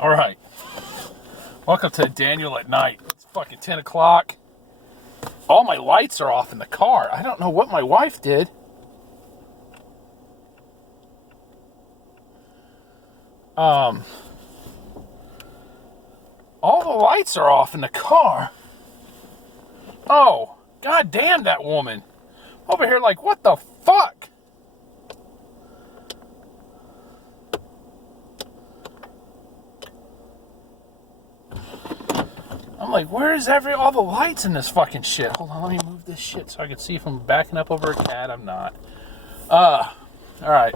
All right. Welcome to Daniel at Night. It's fucking 10 o'clock. All my lights are off in the car. I don't know what my wife did. All the lights are off in the car. Oh, god damn that woman. Over here like, what the fuck? I'm like, where's all the lights in this fucking shit? Hold on, let me move this shit so I can see if I'm backing up over a cat. I'm not. Alright.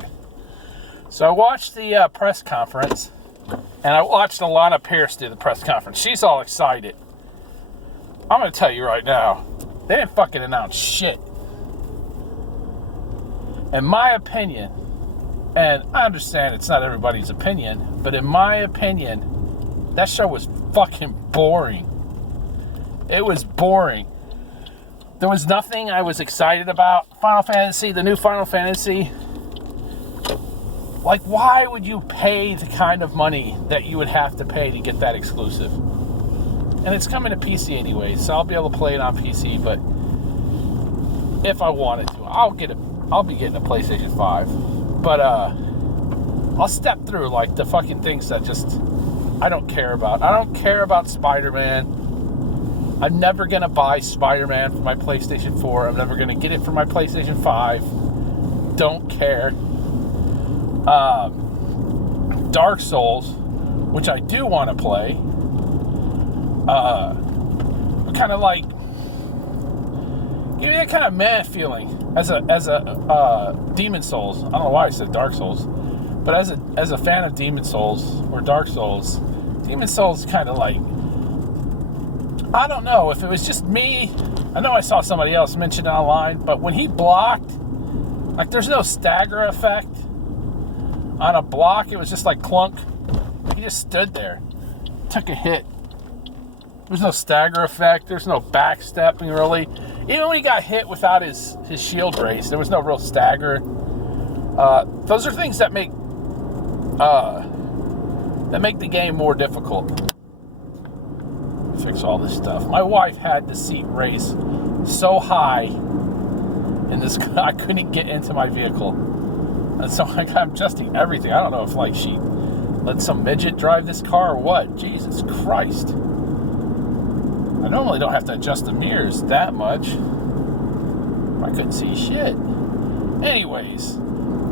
So I watched the press conference, and I watched Alana Pierce do the press conference. She's all excited. I'm going to tell you right now, they didn't fucking announce shit. In my opinion, and I understand it's not everybody's opinion, but in my opinion, that show was fucking boring. It was boring. There was nothing I was excited about. Final Fantasy, the new Final Fantasy. Like, why would you pay the kind of money that you would have to pay to get that exclusive? And it's coming to PC anyway, so I'll be able to play it on PC, but if I wanted to, I'll be getting a PlayStation 5. But I'll step through like the fucking things that just I don't care about. I don't care about Spider-Man. I'm never gonna buy Spider-Man for my PlayStation 4. I'm never gonna get it for my PlayStation 5. Don't care. Dark Souls, which I do want to play, kind of like give me that kind of meh feeling as a Demon Souls. I don't know why I said Dark Souls, but as a fan of Demon Souls or Dark Souls, Demon Souls kind of like, I don't know if it was just me. I know I saw somebody else mention it online, but when he blocked, like there's no stagger effect on a block. It was just like clunk. He just stood there, took a hit. There's no stagger effect. There's no backstepping really. Even when he got hit without his shield raise, there was no real stagger. Those are things that make the game more difficult. Fix all this stuff. My wife had the seat raised so high in this, I couldn't get into my vehicle, and so I'm adjusting everything. I don't know if like she let some midget drive this car or what. Jesus Christ. I normally don't have to adjust the mirrors that much. I couldn't see shit. Anyways,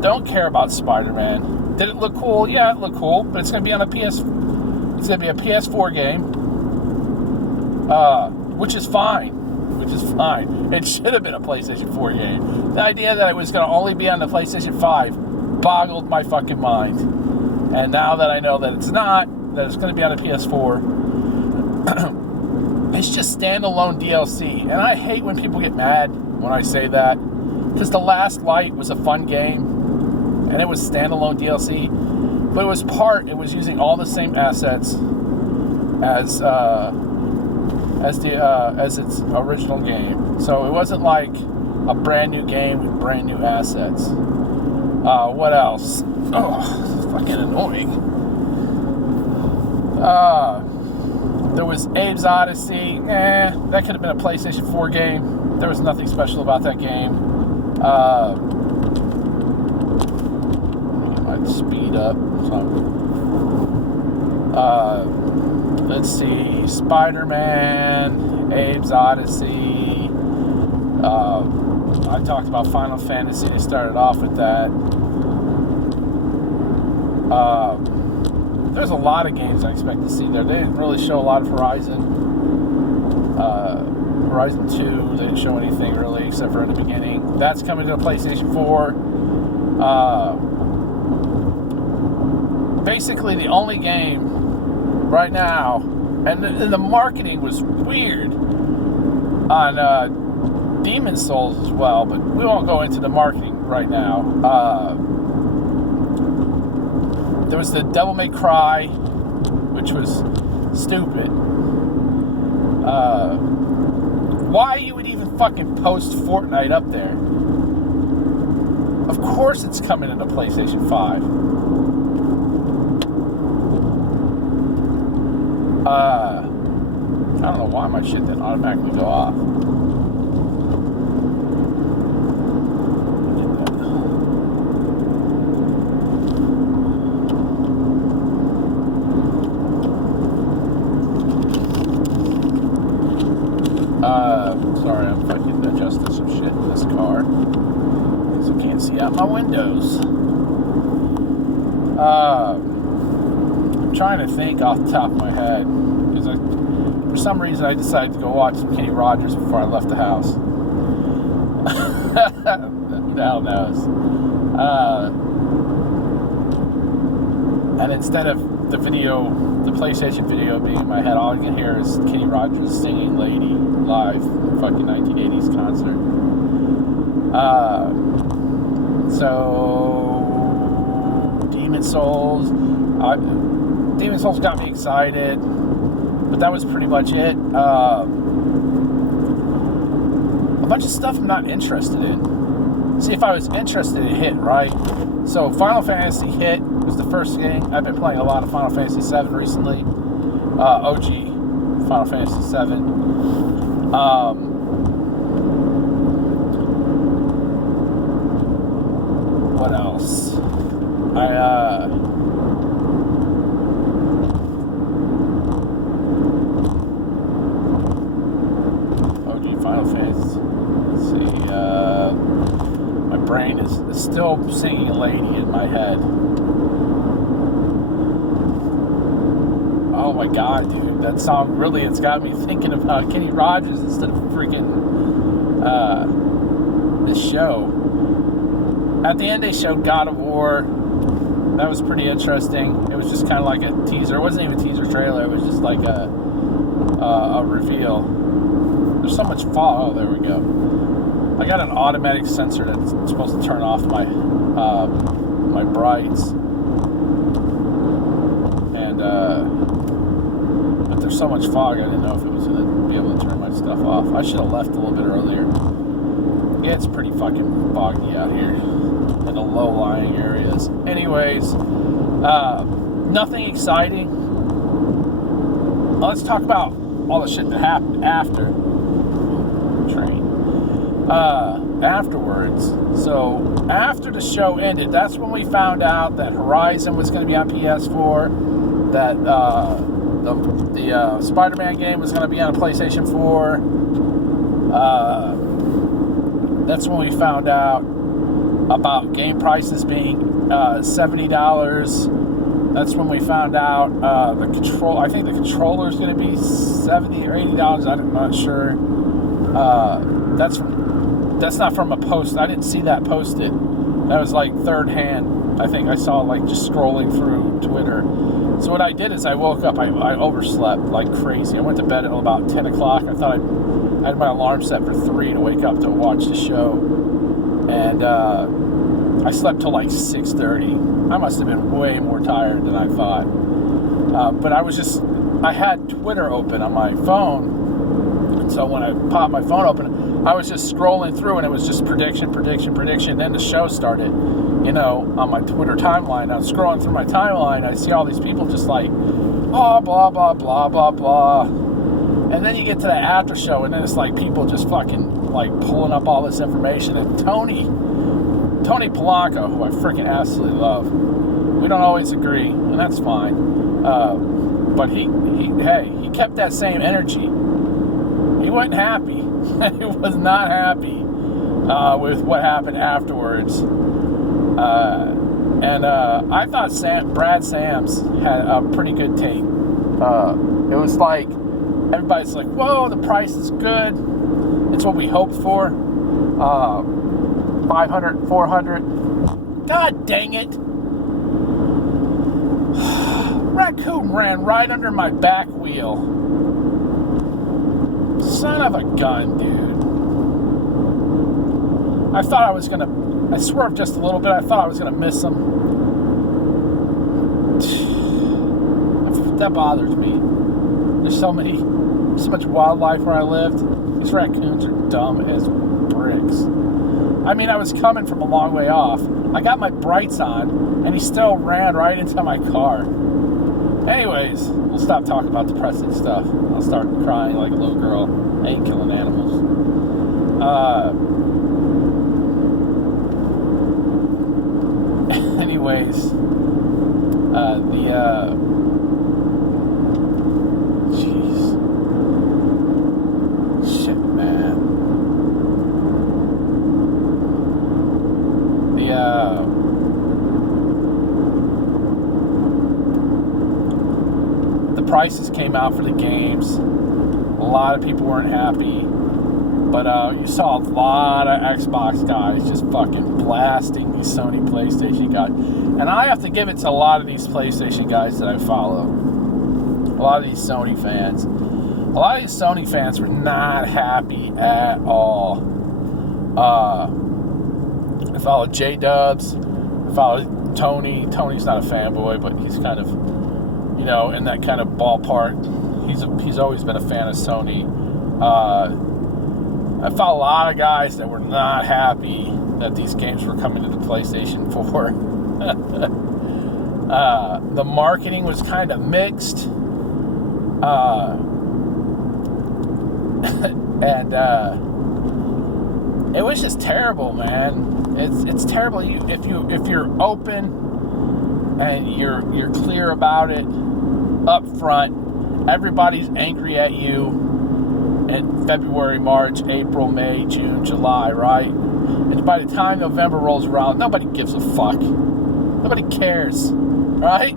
don't care about Spider-Man. Did it look cool? Yeah, it looked cool, but it's gonna be on a PS. It's gonna be a PS4 game, which is fine. It should have been a PlayStation 4 game. The idea that it was gonna only be on the PlayStation 5 boggled my fucking mind. And now that I know that it's not, that it's gonna be on a PS4. It's just standalone DLC, and I hate when people get mad when I say that, because The Last Light was a fun game, and it was standalone DLC, but it was using all the same assets as its original game, so it wasn't like a brand new game with brand new assets. What else? Oh, it's fucking annoying. There was Abe's Odyssey. That could have been a PlayStation 4 game. There was nothing special about that game. Let me get my speed up. Let's see. Spider-Man, Abe's Odyssey. I talked about Final Fantasy. They started off with that. There's a lot of games I expect to see there. They didn't really show a lot of Horizon. Horizon 2, they didn't show anything really except for in the beginning. That's coming to a PlayStation 4. Basically, the only game right now, and the marketing was weird on Demon Souls as well, but we won't go into the marketing right now. There was the Devil May Cry, which was stupid. Why you would even fucking post Fortnite up there? Of course it's coming into PlayStation 5. I don't know why my shit didn't automatically go off. Sorry, I'm fucking adjusting some shit in this car. So I can't see out my windows. I'm trying to think off the top of my head. Because for some reason I decided to go watch some Kenny Rogers before I left the house. Who the hell knows? And instead of the PlayStation video being in my head, all I can hear is Kenny Rogers singing Lady live, fucking 1980s concert. So Demon's Souls got me excited, but that was pretty much it. A bunch of stuff I'm not interested in. See, if I was interested, it hit, right? So Final Fantasy hit was the first game. I've been playing a lot of Final Fantasy 7 recently. OG Final Fantasy 7. What else? OG Final Fantasy. Let's see. My brain is still singing Lady in my head. Oh my god, dude. That song really, it's got me thinking about Kenny Rogers instead of freaking this show. At the end, they showed God of War. That was pretty interesting. It was just kind of like a teaser. It wasn't even a teaser trailer. It was just like a reveal. There's so much fog. Oh, there we go. I got an automatic sensor that's supposed to turn off my my brights. And but there's so much fog, I didn't know if it was going to be able to turn my stuff off. I should have left a little bit earlier. Yeah, it's pretty fucking foggy out here in the low-lying areas. Anyways, nothing exciting. Let's talk about all the shit that happened after afterwards. So after the show ended, that's when we found out that Horizon was going to be on PS4, that the Spider-Man game was going to be on a PlayStation 4. That's when we found out about game prices being $70. That's when we found out I think the controller is going to be $70 or $80. I'm not sure. That's not from a post. I didn't see that posted. That was like third hand. I think I saw like just scrolling through Twitter. So what I did is I woke up. I overslept like crazy. I went to bed at about 10 o'clock. I thought I had my alarm set for 3 to wake up to watch the show. And I slept till like 6:30. I must have been way more tired than I thought. But I had Twitter open on my phone. And so when I popped my phone open, I was just scrolling through and it was just prediction. Then the show started, on my Twitter timeline. I was scrolling through my timeline. I see all these people just like, oh, blah, blah, blah, blah, blah. And then you get to the after show and then it's like people just fucking like pulling up all this information. And Tony Polanco, who I freaking absolutely love, we don't always agree, and that's fine. But he kept that same energy. He wasn't happy. He was not happy with what happened afterwards. And I thought Brad Sams had a pretty good take. It was like, everybody's like, whoa, the price is good. It's what we hoped for. 500, 400. God dang it. Raccoon ran right under my back wheel. Son of a gun, dude. I swerved just a little bit. I thought I was going to miss him. That bothers me. There's so much wildlife where I lived. These raccoons are dumb as bricks. I mean, I was coming from a long way off. I got my brights on, and he still ran right into my car. Anyways, we'll stop talking about depressing stuff. I'll start crying like a little girl. I hate killing animals. Anyways, jeez, shit, man. The prices came out for the games. A lot of people weren't happy, but you saw a lot of Xbox guys just fucking blasting these Sony PlayStation guys. And I have to give it to a lot of these PlayStation guys that I follow. A lot of these Sony fans. A lot of these Sony fans were not happy at all. I follow J-Dubs. I follow Tony. Tony's not a fanboy, but he's kind of, you know, in that kind of ballpark. He's always been a fan of Sony. I follow a lot of guys that were not happy that these games were coming to the PlayStation 4. The marketing was kind of mixed. And it was just terrible, man. It's terrible. If you're open and you're clear about it up front, everybody's angry at you in February, March, April, May, June, July, right? And by the time November rolls around, nobody gives a fuck. Nobody cares, right?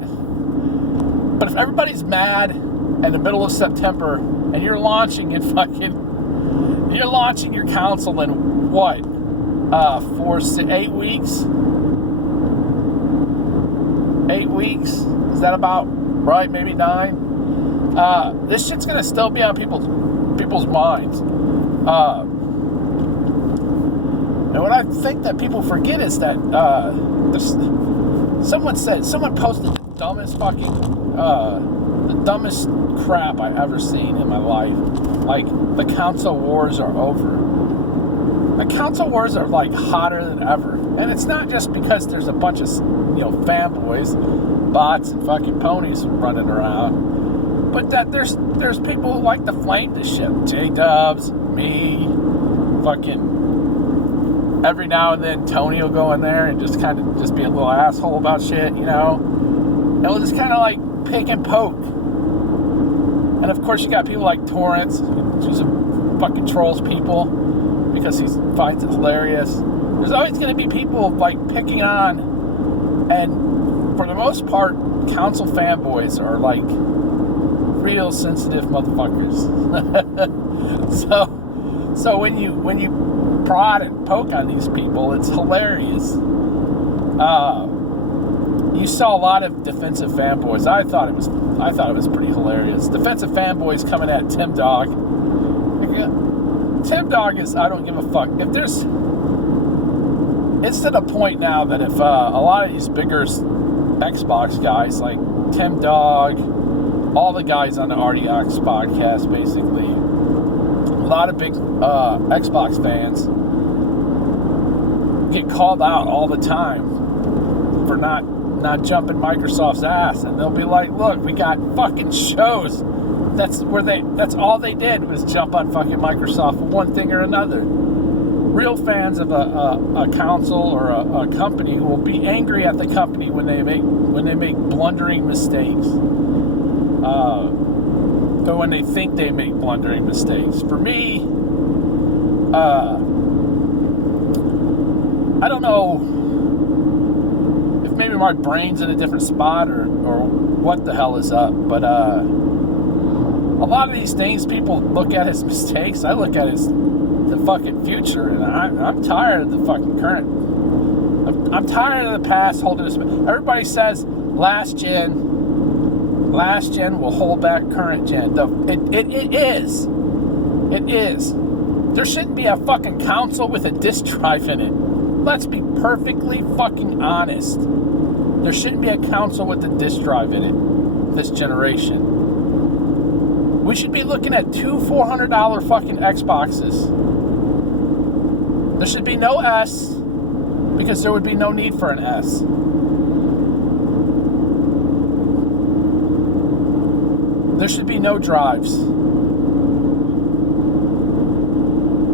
But if everybody's mad in the middle of September and you're launching your console in what? 8 weeks? 8 weeks? Is that about right? Maybe 9? This shit's gonna still be on people's minds. And what I think that people forget is that someone posted the dumbest crap I've ever seen in my life. Like, the console wars are over. The console wars are like hotter than ever, and it's not just because there's a bunch of fanboys, bots, and fucking ponies running around, but that there's people who like to flame this shit. J-Dubs, me, fucking. Every now and then, Tony will go in there and just be a little asshole about shit, you know. And we'll just kind of like pick and poke. And of course, you got people like Torrance, who's fucking trolls people because he finds it hilarious. There's always going to be people like picking on, and for the most part, console fanboys are like real sensitive motherfuckers. So when you prod and poke on these people, it's hilarious. You saw a lot of defensive fanboys. I thought it was pretty hilarious. Defensive fanboys coming at Tim Dog. Tim Dog is, I don't give a fuck. It's to the point now that if a lot of these bigger Xbox guys like Tim Dog, all the guys on the RDX podcast, basically, a lot of big Xbox fans get called out all the time for not jumping Microsoft's ass, and they'll be like, look, we got fucking shows. That's all they did was jump on fucking Microsoft for one thing or another. Real fans of a console or a company will be angry at the company when they make blundering mistakes. But when they think they make blundering mistakes. For me, I don't know if maybe my brain's in a different spot or what the hell is up, but a lot of these things people look at as mistakes. I look at as the fucking future, and I'm tired of the fucking current. I'm tired of the past holding us. Everybody says last gen will hold back current gen. It is. There shouldn't be a fucking console with a disk drive in it. Let's be perfectly fucking honest. There shouldn't be a console with a disk drive in it this generation. We should be looking at two $400 fucking Xboxes. There should be no S, because there would be no need for an S. There should be no drives.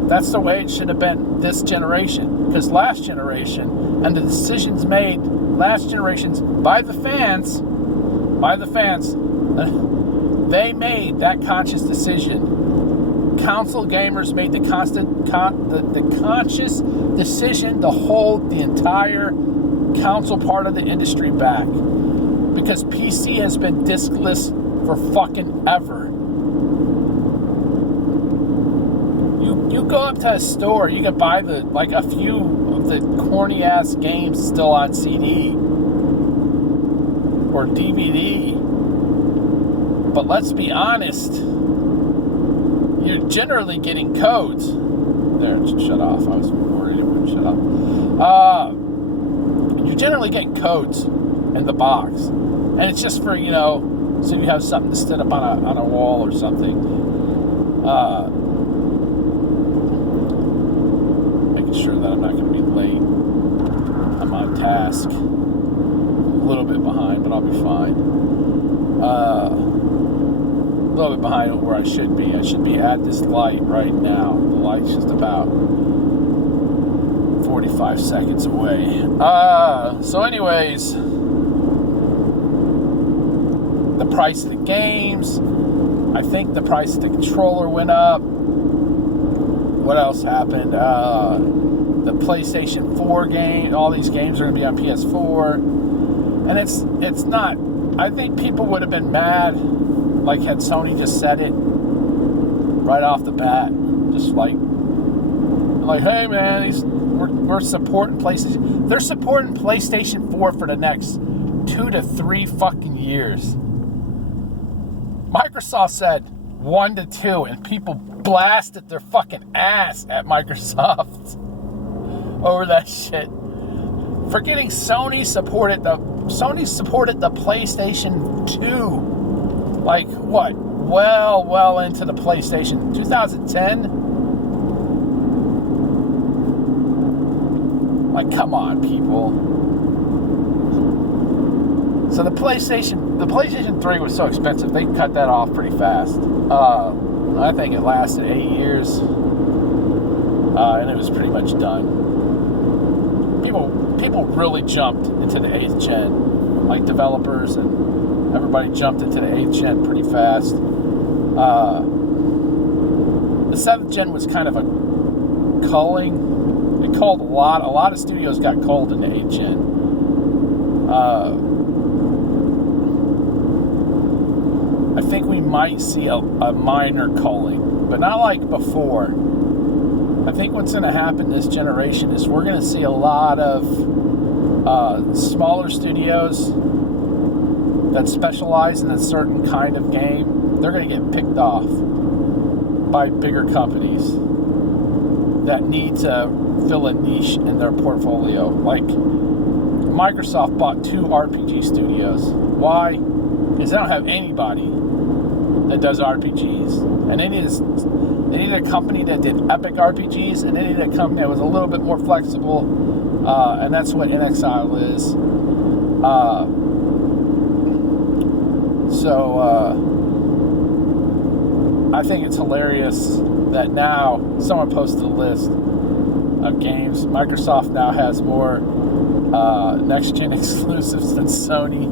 That's the way it should have been this generation. Because last generation, and the decisions made last generations by the fans, they made that conscious decision. Console gamers made the conscious decision to hold the entire console part of the industry back. Because PC has been diskless for fucking ever. You go up to a store, you can buy a few of the corny ass games still on CD or DVD. But let's be honest, you're generally getting codes. There, it shut off. I was worried it wouldn't shut off. You're generally getting codes in the box, and it's just for so you have something to stick up on a wall or something. Making sure that I'm not going to be late. I'm on task. A little bit behind, but I'll be fine. A little bit behind where I should be. I should be at this light right now. The light's just about 45 seconds away. So anyways, the price of the games. I think the price of the controller went up. What else happened? The PlayStation 4 game. All these games are going to be on PS4. And it's not. I think people would have been mad, had Sony just said it right off the bat. Just like, hey man, we're supporting PlayStation. They're supporting PlayStation 4 for the next 2 to 3 fucking years. Microsoft said 1 to 2, and people blasted their fucking ass at Microsoft over that shit. Forgetting Sony supported the PlayStation 2. What? Well into the PlayStation 2010. Come on, people. So the PlayStation 3 was so expensive, they cut that off pretty fast. I think it lasted 8 years, and it was pretty much done. People really jumped into the 8th gen, developers and everybody jumped into the 8th gen pretty fast. The 7th gen was kind of a culling. It culled a lot of studios got culled in the 8th gen. I think we might see a minor culling, but not like before. I think what's going to happen this generation is we're going to see a lot of smaller studios that specialize in a certain kind of game. They're going to get picked off by bigger companies that need to fill a niche in their portfolio. Microsoft bought 2 RPG studios. Why? Because they don't have anybody that does RPGs, and they needed a company that did epic RPGs, and they needed a company that was a little bit more flexible, and that's what inXile is. I think it's hilarious that now someone posted a list of games. Microsoft now has more next-gen exclusives than Sony.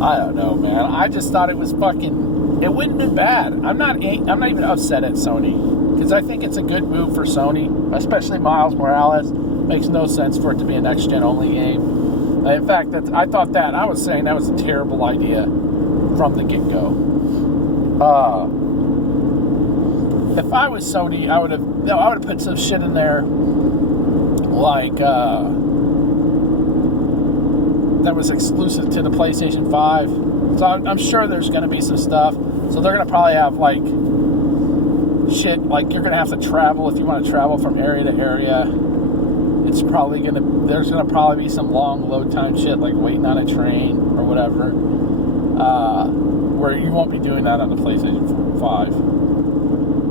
I don't know, man. I just thought it was fucking. It wouldn't have been bad. I'm not even upset at Sony, because I think it's a good move for Sony, especially Miles Morales. Makes no sense for it to be a next-gen only game. In fact, I was saying that was a terrible idea from the get-go. If I was Sony, I would have put some shit in there that was exclusive to the PlayStation 5. So I'm sure there's going to be some stuff. So they're going to probably have shit you're going to have to travel if you want to travel from area to area. There's going to probably be some long load time shit, like waiting on a train or whatever, where you won't be doing that on the PlayStation 5.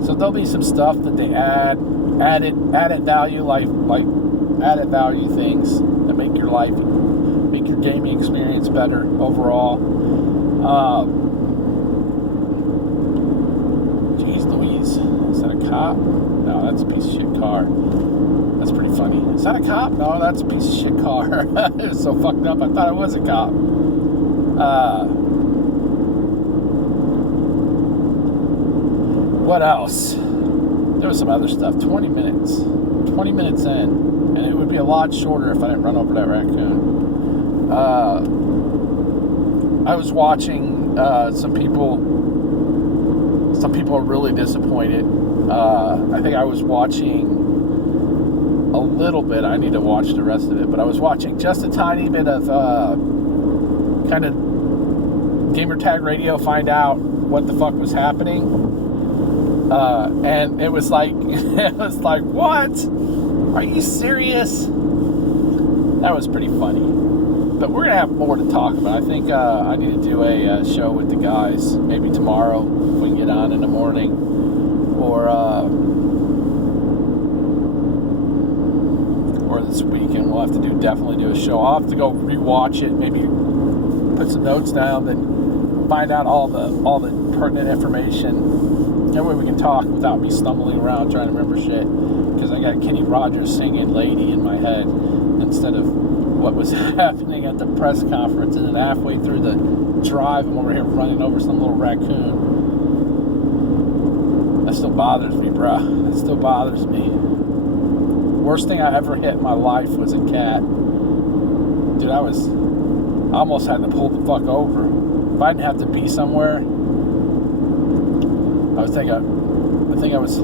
So there'll be some stuff that they added value, added value things that make your gaming experience better overall. cop? No, that's a piece of shit car. That's pretty funny. Is that a cop? No, that's a piece of shit car. It was so fucked up, I thought it was a cop. What else? There was some other stuff. 20 minutes. 20 minutes in. And it would be a lot shorter if I didn't run over that raccoon. I was watching some people are really disappointed. I think I was watching a little bit. I need to watch the rest of it, but I was watching just a tiny bit of kind of Gamertag Radio, find out what the fuck was happening. And it was like, what? Are you serious? That was pretty funny. But we're gonna have more to talk about. I think I need to do a show with the guys, maybe tomorrow if we can get on in the morning, or this weekend. We'll have to definitely do a show. I'll have to go rewatch it, maybe put some notes down, then find out all the pertinent information. That way we can talk without me stumbling around trying to remember shit, because I got Kenny Rogers singing "Lady" in my head instead of what was happening at the press conference, and then halfway through the drive I'm over here running over some little raccoon. That still bothers me, bruh. That still bothers me. Worst thing I ever hit in my life was a cat. Dude, I almost had to pull the fuck over. If I didn't have to be somewhere, I think I was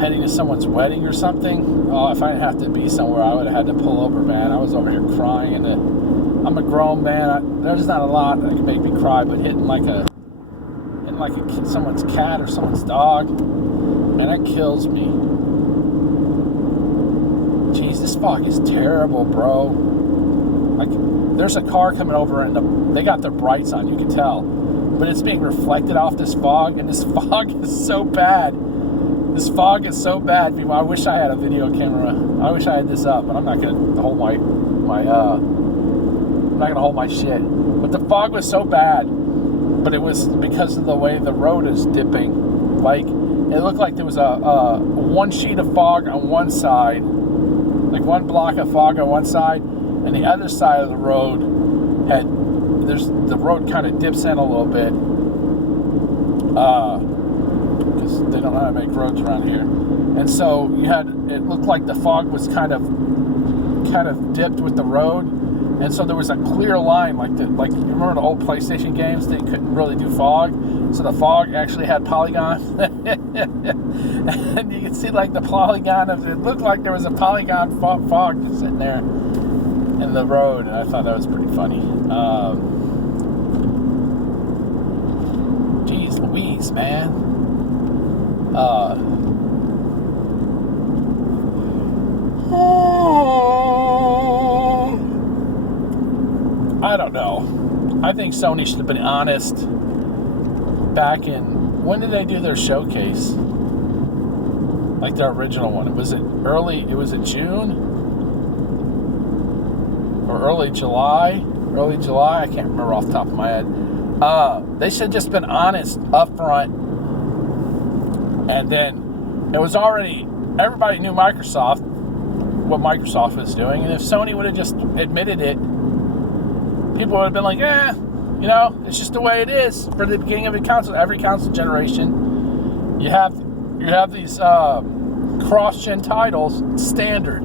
heading to someone's wedding or something. Oh, if I didn't have to be somewhere, I would have had to pull over, man. I was over here crying, and I'm a grown man. There's not a lot that can make me cry, but hitting someone's cat or someone's dog, man, that kills me. Jeez, this fog is terrible, bro. Like, there's a car coming over, and they got their brights on, you can tell, but it's being reflected off this fog, and this fog is so bad. This fog is so bad, people. I wish I had a video camera. I wish I had this up, but I'm not gonna hold my I'm not gonna hold my shit. But the fog was so bad, but it was because of the way the road is dipping. Like, it looked like there was a one sheet of fog on one side, like one block of fog on one side, and the other side of the road the road kind of dips in a little bit. Because they don't know how to make roads around here, and so it looked like the fog was kind of dipped with the road, and so there was a clear line, like you remember the old PlayStation games, they couldn't really do fog, so the fog actually had polygons. And you could see like the polygon of it looked like there was a polygon fog just sitting there in the road, and I thought that was pretty funny. Jeez Louise, man. I don't know. I think Sony should have been honest back in, when did they do their showcase? Like their original one. Was it June? Or early July? Early July? I can't remember off the top of my head. They should have just been honest up front. And then it was already, everybody knew what Microsoft was doing. And if Sony would have just admitted it, people would have been like, it's just the way it is for the beginning of a console. Every console generation, you have these cross-gen titles standard.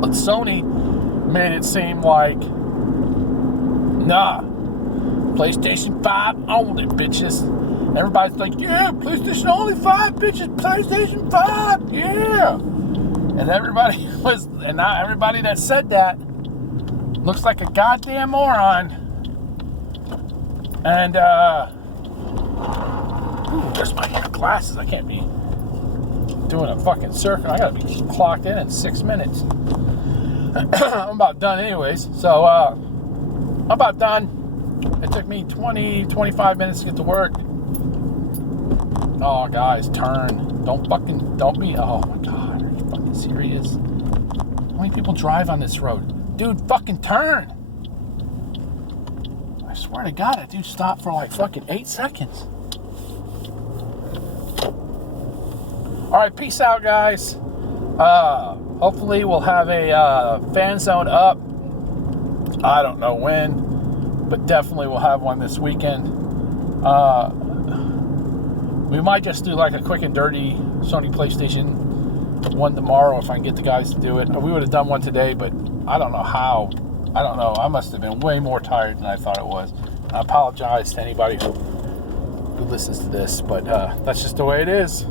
But Sony made it seem like, nah, PlayStation 5 only, bitches. Everybody's like, yeah, PlayStation only 5, bitches, PlayStation 5, yeah. And now everybody that said that looks like a goddamn moron. And, there's my glasses. I can't be doing a fucking circle. I gotta be clocked in 6 minutes. I'm about done anyways. So, I'm about done. It took me 25 minutes to get to work. Oh, guys, turn. Don't be, oh my God, are you fucking serious? How many people drive on this road? Dude, fucking turn. I swear to God, that dude stopped for like fucking 8 seconds. right, peace out, guys. Hopefully we'll have a fan zone up. I don't know when, but definitely we'll have one this weekend. We might just do like a quick and dirty Sony PlayStation one tomorrow if I can get the guys to do it. We would have done one today, but I don't know how. I don't know. I must have been way more tired than I thought it was. I apologize to anybody who listens to this, but that's just the way it is.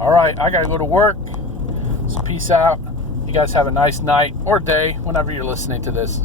All right, I gotta go to work. So peace out. You guys have a nice night or day whenever you're listening to this.